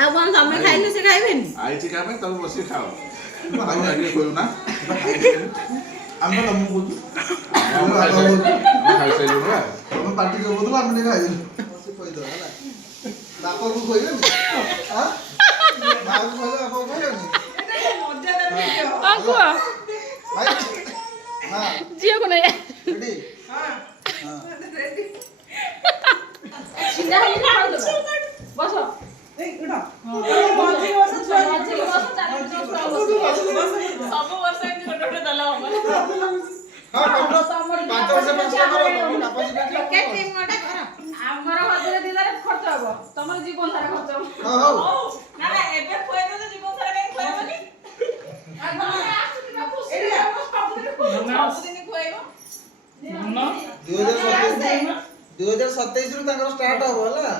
ଆଉ କଣ ତମେ ଖାଇଲେ ସେ ଖାଇବେନି? ଆଇଛି କା ପାଇଁ ତମେ ବସି ଖାଅ। ଆଉ ଆଗେ କହିବୁ ନା ଆମେ ତମକୁ କହୁଛୁ ଖାଇସାରିଲୁ ନା ତମେ ପାଟି କରୁଥିଲ ଆମେ ଟିକେ ଖାଇଦେଲୁ ବସି କହିଦେବା ହେଲା ବାପକୁ କହିବେନି ମାଆକୁ କହିଲେ ବାପକୁ କହିବେନି ହଁ କୁହ ଭାଇ ହଁ ଝିଅକୁ ନେଇ ରେଡି ସିଧା ହେଇକି ଖାଇଦେବା ବସ ସବୁ ବର୍ଷ ଏମିତି ଗୋଟେ ଗୋଟେ ଦେଲା ହବ ଆମର ହଜାରେ ଦିନରେ ଖର୍ଚ୍ଚ ହବ ତମର ଜୀବନ ସାରା ଖର୍ଚ୍ଚ ହବ ନା ନା ଏବେ ଖୁଆଇବ ତ ଜୀବନ ସାରା କାଇଁ ଖୁଆଇବନି ସବୁଦିନ ଖୁଆଇବ 2027 ରୁ ତାଙ୍କର ଷ୍ଟାର୍ଟ ହବ ହେଲା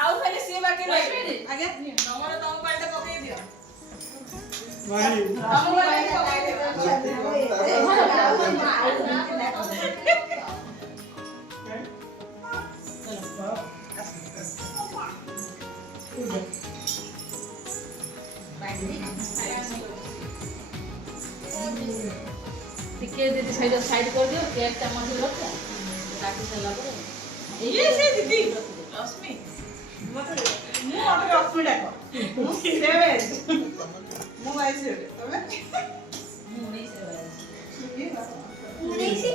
ଆଉ ଖାଲି ସିଏ ବାକି ରହିବେ ଆଜ୍ଞା ତମର ତମ ପାଳିଟା ପକେଇ ଦିଅ ଟିକେ दीदी साइड कर दियो केक टा मझे रख काटी साला पर ये से दीदी रश्मि मत रश्मि डाको मु सेवे मु भाई से तमे मु नहीं से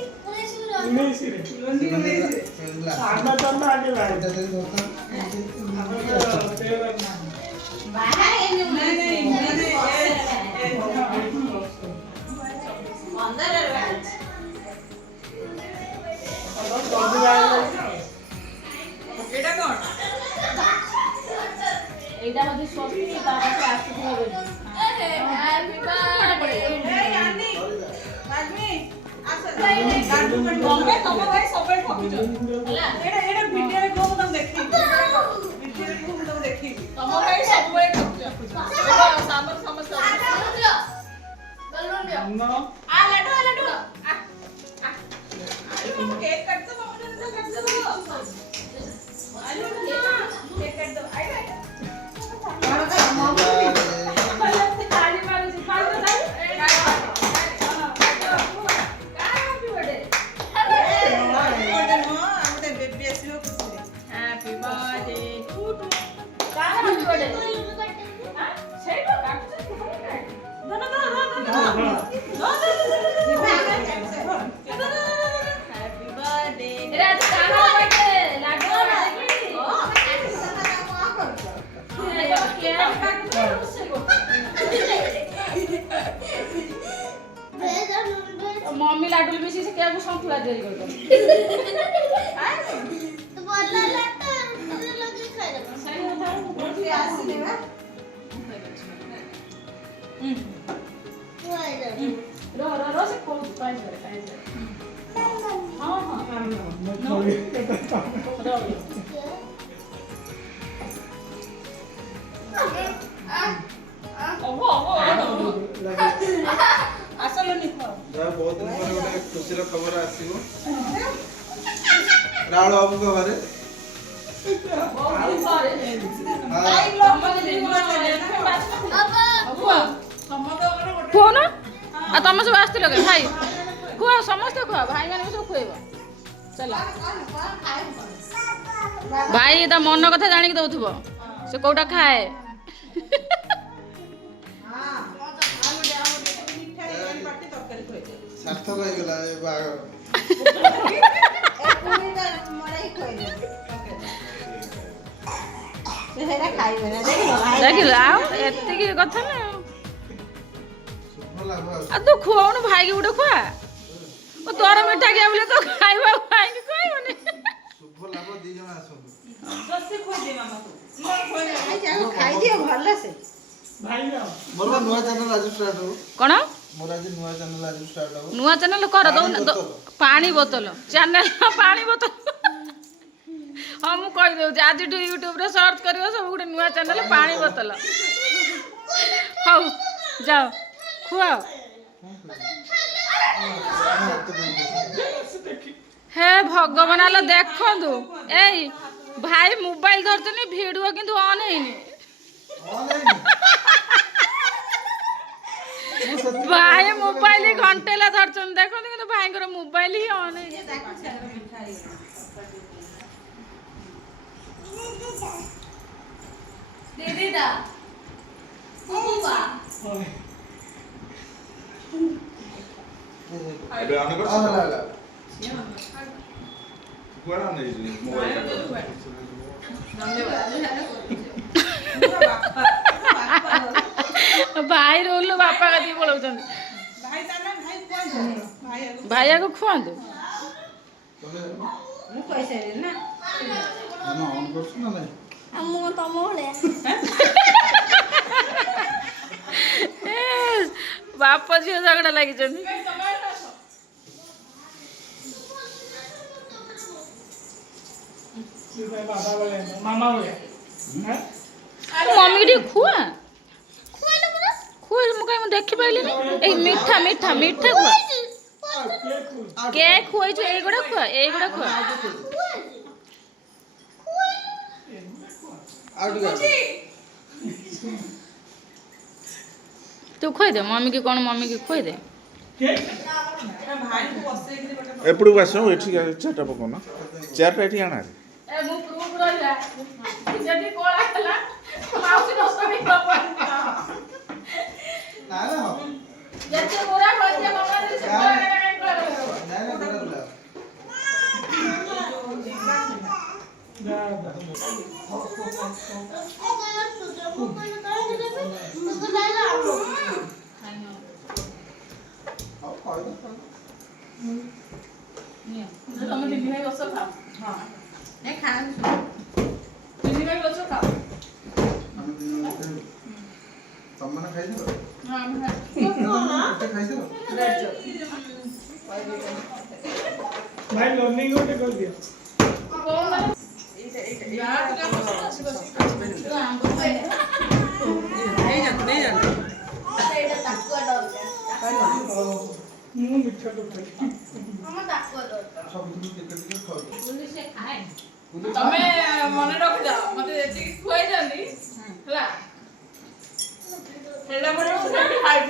भाई एटा कोन एटा हदी सोती ता पाछे आसीथिबो बोली अरे हैप्पी बर्थडे ए यानी आदमी बॉम्बे तम भाई सबे ठकुछ होला एटा वीडियो रे को तुम देखी वीडियो रे को तुम देखी तम भाई सबे ठकुछ एटा सामर समस्त बलून दियो नो आ लड्डू आ केक काट दो मम्मी ने काट दो आलू केक काट दो आई ताली मारो जी पाल दो ताली हैप्पी बर्थडे टू टू का हैप्पी बर्थडे हां सेई तो काट ना ना ना ना हैप्पी बर्थडे एरा का बर्थडे लागो मम्मी लाडू मिसी से क्या को संतुला देरी कर दो तो बोला लाडू लगे खाइ दे सही होता है बोलती आसी ने बा रो रो रो से को पाई करे हां हां नो रो आसलो निखो बहुत दिन पर गोटे खुशीर खबर आसीबो राहुल बाबू के घरे फोन आ तुम सब आसथिल के भाई खुआ समस्त खुआ भाई माने सब खुएब चल भाई ता मन कथा जानि के दउथबो से कोटा खाए सार्थक हो गेला ए बागर देखिल आउ एतिकी कथा ना शुभ लाभ आ तू खुआउन भाई के उठे खुआ ओ तोर मिठा के बोले तो खाइबा भाई के कहबनी शुभ लाभ दी जण आसो सस्ते खोई दे मामा तू खाई दियो भले से मोर नुआ चैनल आज स्टार्ट हो कोन मोर आज नुआ चैनल आज स्टार्ट हो नुआ चैनल कर दो पानी बोतल चैनल पानी बोतल हाँ मु कहि दउ आज यूट्यूब रे सर्च करियो सब गुटे नुआ चैनल पानी बोतल हाउ जाओ खुआओ हे भगवान आलो देखंदु एई ভাই মোবাইল ধরছনি ভিডিও কিন্তু অন হয়নি ভাই মোবাইল ঘন্টেলা ধরছন দেখুন কিন্তু ভাইଙ୍କର মোবাইল ହିଁ অন হয়নি দিদিদা কুকুবা ଏବେ ଅନେକ କୁଆଡ଼େ ନେଇଯିବି ମୋବାଇଲ ଭାଇ ରୋଲ ବାପା କତିକି ପଳଉଛନ୍ତି ଭାଇ ଆଗ ଖୁଆନ୍ତୁ ମୁଁ କହିସାରିଲି ନା ଅନ୍ କରୁଛୁ ନା ନାଇଁ ମୁଁ ତମ ଭଳିଆ ବାପ ଝିଅ ଝଗଡ଼ା ଲାଗିଛନ୍ତି ମମି ଟିକେ ଖୁଆ ଖୁଆ ମୁଁ କାହିଁ ମୁଁ ଦେଖିପାରିଲିନି ଏଇ ମିଠା ମିଠା ମିଠା ଖୁଆ କେକ୍ ଖୁଆଇଛୁ ଏଇଗୁଡ଼ା ଖୁଆ ଏଇଗୁଡ଼ା ଖୁଆ ଆଉ ଟିକେ ତୁ ଖୁଆଇଦେ ମମି କି କ'ଣ ମମି କି ଖୁଆଇଦେ ଏପଟକୁ ଆସିବ ଏଠି ଚେୟାରଟା ପକାଉନ ଚେୟାରଟା ଏଠି ଆଣ ମୁଁ ପ୍ରୁଫ୍ ରହିଲା ଯଦି କଳା ହେଲା ମାଉସୀ ନଷ୍ଟ ନା ନା ଯେତେ ଗୋରା କହିଦିଏ ମାମା ସେ କଳା କାଇଁ କଳା ତମେ ଦିଦି ଭାଇ ବସ ଖାଅ ନାଇଁ ଖାଆନ୍ତୁ ଦିଦି ଭାଇ ବସ ଖାଅ ତମମାନେ ଖାଇଥିଲ ହଁ ଆମେ ଖାଇଥିଲ भाई लर्निंग गोटे कर दिया ମୁଁ ମିଠା ତ ଖାଇ ସବୁଦିନ ଟିକେ ଟିକେ ଖାଉ ତମେ ମନେ ରଖିଯାଅ ମତେ ଯେତିକି ଖୁଆଇଛନ୍ତି ହେଲା ହେଲା ପରେ ମୁଁ ଖାଇବି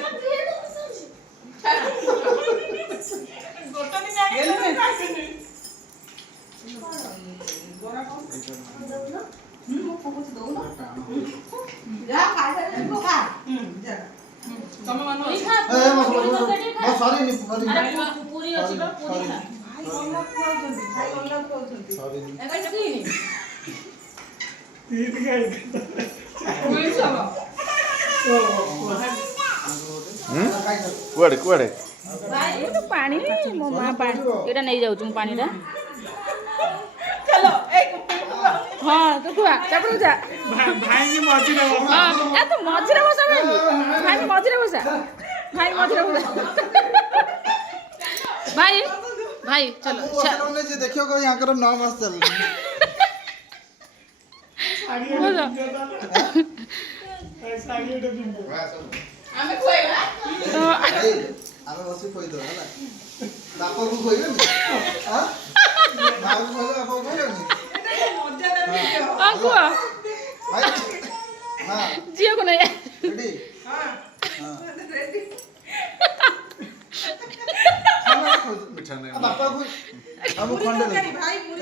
ଗୋଟେ ଦିନ ଖାଇବିନି ଯା ଖାଇସାରିଲେ ଖା ଯା ତମେ ମନେ ଏ ସରି ପୁରୀ ଅଛି ବା ପୁରୀ ଖା ସରି तीन खाई କୁଆଡ଼େ କୁଆଡ଼େ ପାଣି ମୋ ମା ପାଣି ଏଇଟା ନେଇଯାଉଛି ମୁଁ ପାଣିଟା ହଁ ତୁ ଖୁଆ ତାପରେ ଯା भाई की मर्जी ना ହଁ ଏ ତୁ ମଝିରେ ବସା ଭାଇ ମଝିରେ ବସା ଭାଇ ମଝିରେ ବସା ଭାଇ ଭାଇ ଚलो ଯେ ଦେଖିବ କହି ୟାଙ୍କର 9 ମାସ ଚାଲିଛି साड़ी उठे पिंपो ଆମେ ଖୁଆଇବା ଭାଇ ଆମେ ବସି କହିଦେବା ହେଲା ବାପକୁ କହିବେନି ହଁ ମାକୁ କହିଲେ ବାପକୁ କହିବେନି ହଁ କୁହ ଭାଇ ହଁ ଝିଅକୁ ନେଇ ରେଡି ହଁ ମିଠା ନାହିଁ ବାପାକୁ ଆମ ଖଣ୍ଡେ ଦେ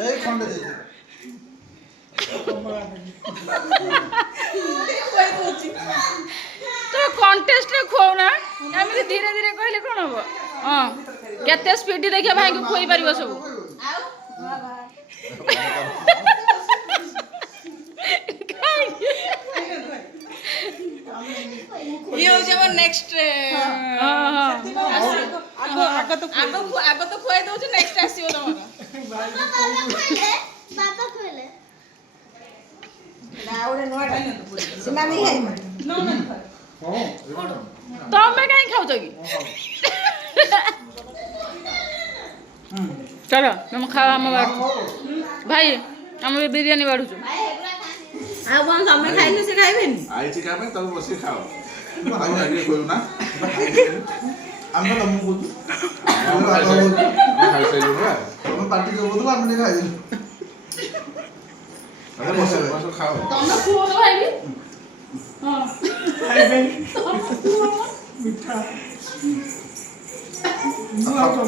ଏଇ ଖଣ୍ଡେ ଦେ ତମେ କଣ୍ଟେଷ୍ଟରେ ଖୁଆଉନା ଏମିତି ଧୀରେ ଧୀରେ କହିଲେ କ'ଣ ହବ ହଁ କେତେ ସ୍ପିଡ ଦେଖିବା ଭାଇଙ୍କୁ ଖୁଆଇ ପାରିବ ସବୁ ଇଏ ହଉଛି ଆମର ନେକ୍ସଟ ଆଗ ତ ଖୁଆଇ ଦଉଛି ନେକ୍ସଟ ଆସିବ ତମର ବାବା କହିଲେ ନା ଗୋଟେ ନୂଆଟା ସେମାନେ ଖାଇବେ ତମେ କାହିଁ ଖାଉଛ କି ଚଲ ତମେ ଖାଅ ଆମ ଭାଇ ଆମେ ବିରିୟାନୀ ବାଢୁଛୁ ଆଉ କ'ଣ ତମେ ଖାଇଲେ ସେ ଖାଇବେନି ଆଇଛି କା ପାଇଁ ତମେ ବସିକି ଖାଅ ଆଉ ଆଗେ କହିବୁ ନା ଆମେ ତମକୁ ଖାଇସାରିଲୁ ନା ତମେ ପାର୍ଟି କରୁଥିଲ ଆମେ ଟିକେ ଖାଇଦେଲୁ ଆରେ ବସ ବସ ଖାଅ। ତମେ କୁହ ତ ଭାଇ ବି ହଁ ଖାଇବେନି ତମେ କୁହ ମିଠା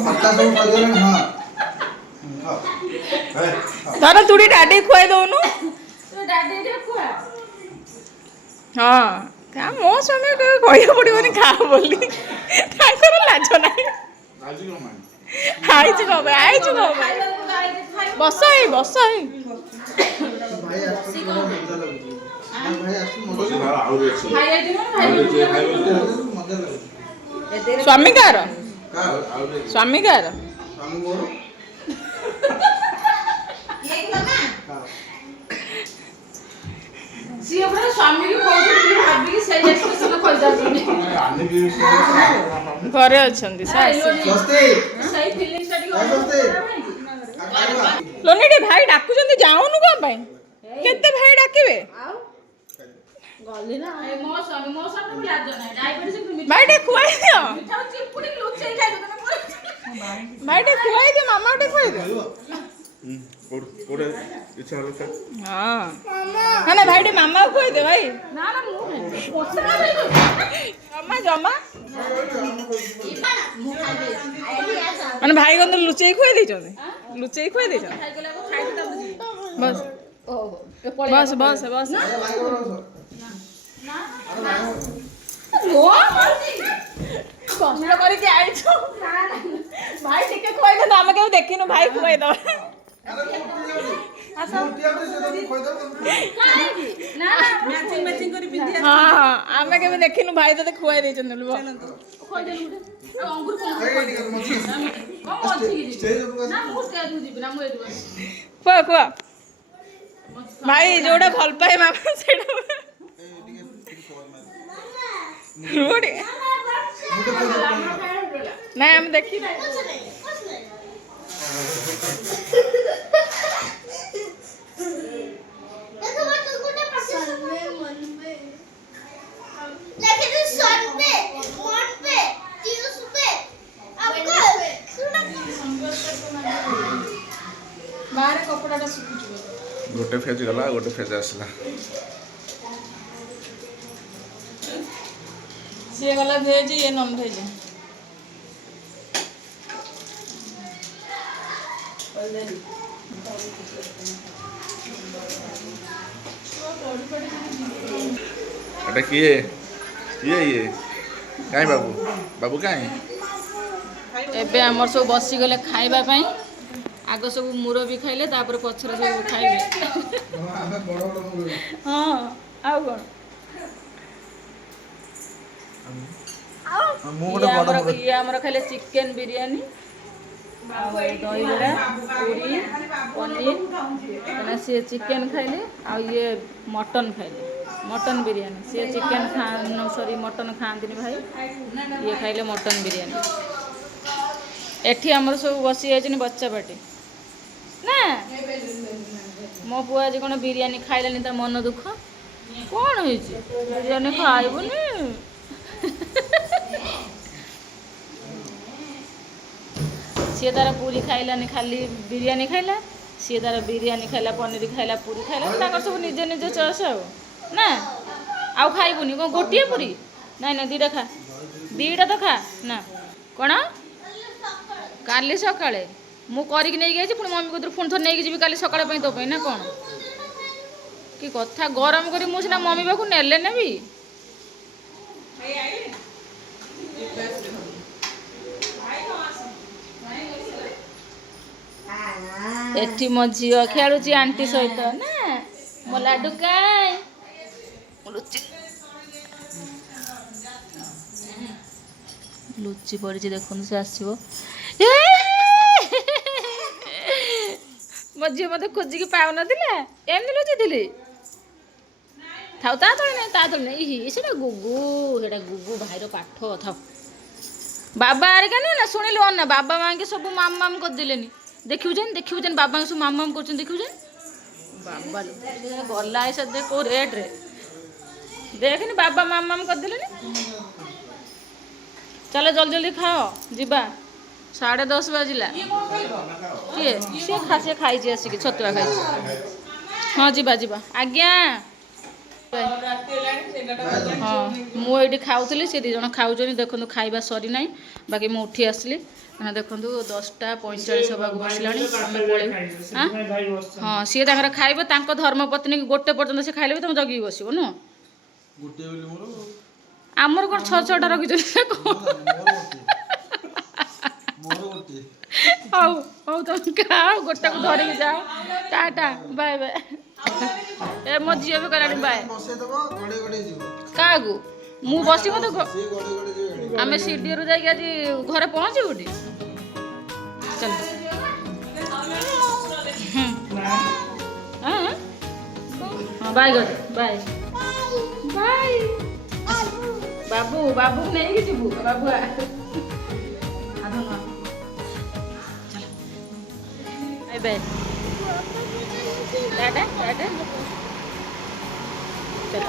ଖଟା ସବୁ କରିଦେଲେଣି ହଁ ଖାଅ ଧର ତୁଡ଼ି ଡାଡି ଖୁଆଇ ଦଉନୁ। ତୁ ଡାଡି ଟିକେ କୁହ ହଁ ତା ମୋ ସ୍ୱାମୀ କହିବାକୁ ପଡ଼ିବନି ଖା ବୋଲି ତାଙ୍କର ଲାଜ ନାହିଁ। ଆଜି କଣ ପାଇଁ? ଆଇଛି କଣ ପାଇଁ ଆଇଛି କଣ ପାଇଁ ବସ ହେଇ ବସ ହେଇ। ଭାଇ ଆସୁଛନ୍ତି ବଡ଼ ମଜା ଲାଗୁଛି ଭାଇ ଆସୁଛନ୍ତି ବସି ମଜା ଖାଅ, ଆହୁରି ଅଛି। ଖାଇ ଯାଇଥିବ ନା ଆହୁରି ଅଛି, ଖାଇବ କି? ଲାଗୁଛି ମଜା ଲାଗୁଛି ସ୍ୱାମୀ କାହାର ଆହୁରି ଅଛି। ସ୍ୱାମୀ କାହାର ସ୍ୱାମୀ ମୋର ଖାଅ ସିଏ ପୁରା ସ୍ୱାମୀକି କହୁଛନ୍ତି ବୋଲି ଭାବିକି ସେଇ ଏକ୍ସପ୍ରେସନ କହିଯାଉଛନ୍ତି ଆନିକି ଘରେ ଅଛନ୍ତି ସେ ଆସିବେ। ସ୍ୱସ୍ତି ସେଇ ଫିଲିଂସଟା ଟିକେ ଭାଇ ସ୍ୱସ୍ତି ଅନୁଭବ ଲୋନି ଟିକେ ଭାଇ ଡାକୁଛନ୍ତି ଯାଉନୁ କଣ ପାଇଁ କେତେ ଭାଇ ଡାକିବେ ଗଲି ନା ମୋ ସ୍ୱାମୀ ବି ଲାଜ ନାହିଁ ଡାଇବେଟିସ୍ ଭାଇ ଟିକେ ଖୁଆଇ ଦିଅ ମିଠା ଚିପୁଡ଼ି ଲୁଚେଇ ଖାଇଦો ଭାଇ ଟିକେ ଖୁଆଇ ଦିଅ ମାମା ଟିକେ ଖୁଆଇ ଦିଅ। କୋଉଠି ଇଚ୍ଛା ହେଲେ ଖା। ହଁ ନା ନା ଭାଇ ଟିକେ ମାମାକୁ ଖୁଆଇ ଦେ ଭାଇ ନା ନା ମୁଁ ଖାଇବି ଜମା ଜମା ମୁଁ ଖାଇଦେଇଛି ମାନେ ଭାଇ କଣ ଲୁଚେଇ ଖୁଆଇ ଦେଇଛନ୍ତି ଲୁଚେଇ ଖୁଆଇ ଦେଇଛନ୍ତି ଖାଇଗଲେ ଆଗ ଖାଇକି ତାପରେ ଯିବି ବସ ଓହୋ ବସ ବସ ବସ କଷ୍ଟ କରିକି ଆଇଛୁ ଭାଇ ଟିକେ ଖୁଆଇ ଦେ ଆମେ କେବେ ଦେଖିନୁ ଭାଇ ଖୁଆଇ ଦବା ମ୍ୟାଚିଂ ମ୍ୟାଚିଂ କରି ପିନ୍ଧି ହଁ ହଁ ଆମେ କେବେ ଦେଖିନୁ ଭାଇ ତତେ ଖୁଆଇ ଦେଇଛନ୍ତି ଲୁହ ଖୋଇଦେଲୁ ଗୋଟେ ଆଉ ଅଙ୍ଗୁର କଣ ଅଛି କି ଯିବି ନା ମୁଁ ଷ୍ଟେଜକୁ ଯିବି ନା ମୁଁ ଏଇଠି ବସିବି ଖୁଆ ଖୁଆ ଭାଇ ଯୋଉଟା ଭଲ ପାଏ ମାମା ସେଇଟା ରୁହ ଟିକେ ନାଇଁ ଆମେ ଦେଖି ବାହାରେ କପଡ଼ାଟା ଶୁଖୁଛି ଗୋଟେ ଫେଜ୍ ଗଲା ଗୋଟେ ଫେଜ୍ ଆସିଲା। ସିଏ ଗଲା ଭେଜ ଇଏ ନନ୍ ଭେଜ ଏଟା କିଏ ଇଏ କାଇଁ ବାବୁ ବାବୁ କାଇଁ ଏବେ ଆମର ସବୁ ବସିଗଲେ ଖାଇବା ପାଇଁ ଆଗ ସବୁ ମୁରବି ଖାଇଲେ ତାପରେ ପଛରେ ସବୁ ଖାଇବେ ଆମେ ବଡ଼ ବଡ଼ ମୁରବି ହଁ ଆଉ କଣ ମୁଁ ଗୋଟେ ବଡ଼ ମୁରବି ଇଏ ଆମର ଖାଇଲେ ଚିକେନ ବିରିୟାନୀ ଆଉ ଦହିବରା ପୁରୀ ପନିର କାହିଁକିନା ସିଏ ଚିକେନ ଖାଇଲେ ଆଉ ଇଏ ମଟନ ଖାଇଲେ ମଟନ ବିରିୟାନୀ ସିଏ ଚିକେନ ସରି ମଟନ ଖାଆନ୍ତିନି ଭାଇ ଇଏ ଖାଇଲେ ମଟନ ବିରିୟାନୀ ଏଠି ଆମର ସବୁ ବସି ଯାଇଛନ୍ତି ବଚ୍ଚା ପାଟି ନା ମୋ ପୁଅ ଆଜି କ'ଣ ବିରିୟାନୀ ଖାଇଲାନି ତା ମନ ଦୁଃଖ କ'ଣ ହେଇଛି ବିରିୟାନୀ ଖାଇବୁନି ସିଏ ତାର ପୁରୀ ଖାଇଲାନି ଖାଲି ବିରିୟାନୀ ଖାଇଲା ସିଏ ତାର ବିରିୟାନୀ ଖାଇଲା ପନିର ଖାଇଲା ପୁରୀ ଖାଇଲା ତାଙ୍କର ସବୁ ନିଜ ନିଜ ଚଏସ୍ ଆଉ ନା ଆଉ ଖାଇବୁନି କ'ଣ ଗୋଟିଏ ପୁରୀ ନାଇଁ ନାଇଁ ଦୁଇଟା ତ ଖା ନା କ'ଣ କାଲି ସକାଳେ ମୁଁ କରିକି ନେଇକି ଯାଇଛି ପୁଣି ମମି କତିରୁ ପୁଣି ଥରେ ନେଇକି ଯିବି କାଲି ସକାଳ ପାଇଁ ତୋ ପାଇଁ ନା କ'ଣ କି କଥା ଗରମ କରି ମୁଁ ସିନା ମମି ପାଖକୁ ନେଲେ ନେବି ଏଠି ମୋ ଝିଅ ଖେଳୁଛି ଆଣ୍ଟି ସହିତ ନା ମୋ ଲାଡୁ କାଇଁ ଲୁଚି ପଡ଼ିଛି ଦେଖନ୍ତୁ ସେ ଆସିବ ମୋ ଝିଅ ମୋତେ ଖୋଜିକି ପାଉନଥିଲା ଏମିତି ଲୁଚିଥିଲି ଥାଉ ତା ତଳେ ନାହିଁ ସେଇଟା ଗୁଗୁ ଭାଇର ପାଠ ଥାଉ ବାବା ଆରିକା ନୁହେଁ ନା ଶୁଣିଲୁ ନା ବାବା ମାଆଙ୍କେ ସବୁ ମାମ ମାମ କରିଦେଲେନି ଦେଖିବୁଛନ୍ତି ବାବାଙ୍କୁ ସବୁ ମାମ ମାମ କରୁଛନ୍ତି ଦେଖିବୁଛନ୍ତି ବାବା ଗଲା ଏସା ଦେଖ କେଉଁ ରେଟ୍ରେ ଦେଖନି ବାବା ମାମ ମାମ କରିଦେଲେନି ଚାଲ ଜଲ୍ଦି ଜଲ୍ଦି ଖାଅ ଯିବା 10:30 ବାଜିଲା କିଏ ସିଏ ଖାଇଛି ଆସିକି ଛତୁଆ ଖାଇଛି ହଁ ଯିବା ଯିବା ଆଜ୍ଞା ରାତି ହେଲାଣି ସେ 11ଟା ବାଜିଲାଣି। ହଁ ମୁଁ ଏଇଠି ଖାଉଥିଲି ସେ ଦୁଇ ଜଣ ଖାଉଛନ୍ତି ଦେଖନ୍ତୁ ଖାଇବା ସରିନାହିଁ ବାକି ମୁଁ ଉଠି ଆସିଲି ମାନେ ଦେଖନ୍ତୁ 10:45 ହେବାକୁ ବସିଲାଣି ଆମେ ପଳେଇବୁ ଆଁ? ହଁ ସିଏ ତାଙ୍କର ଖାଇବେ ତାଙ୍କ ଧର୍ମପତ୍ନୀ ଗୋଟେ ପର୍ଯ୍ୟନ୍ତ ସେ ଖାଇଲେ ବି ତମେ ଜଗିକି ବସିବ ନୁହଁ ଗୋଟିଏ ବୋଲି ମୋର ଆମର କ'ଣ 6-6ଟା ରଖିଛନ୍ତି ନା କ'ଣ ମୋର ଗୋଟିଏ ହଉ ହଉ ତମେ ଖାଅ ଗୋଟାକୁ ଧରିକି ଯାଅ ଟାଟା ବାଏ ବାଏ ଏ ମୋ ଝିଅ ବି କହିଲାଣି ବାଏ ବସେଇଦବ ଗଡେଇ ଗଡେଇ ଯିବ କାହାକୁ ମୁଁ ବସି ମତେ ସିଏ ଗଡେଇ ଗଡେଇ ଯିବ ଆମେ ସିଡିଓରୁ ଯାଇକି ଆଜି ଘରେ ପହଞ୍ଚିବୁ ଟି ଚାଲ ହଁ ବାଏ ଗଡେ ବାଏ ବାଏ ବାବୁ ବାବୁକୁ ନେଇକି ଯିବୁ ବାବୁ ବାଏ ବାଏ ଟାଟା ଟାଟା ଚାଲ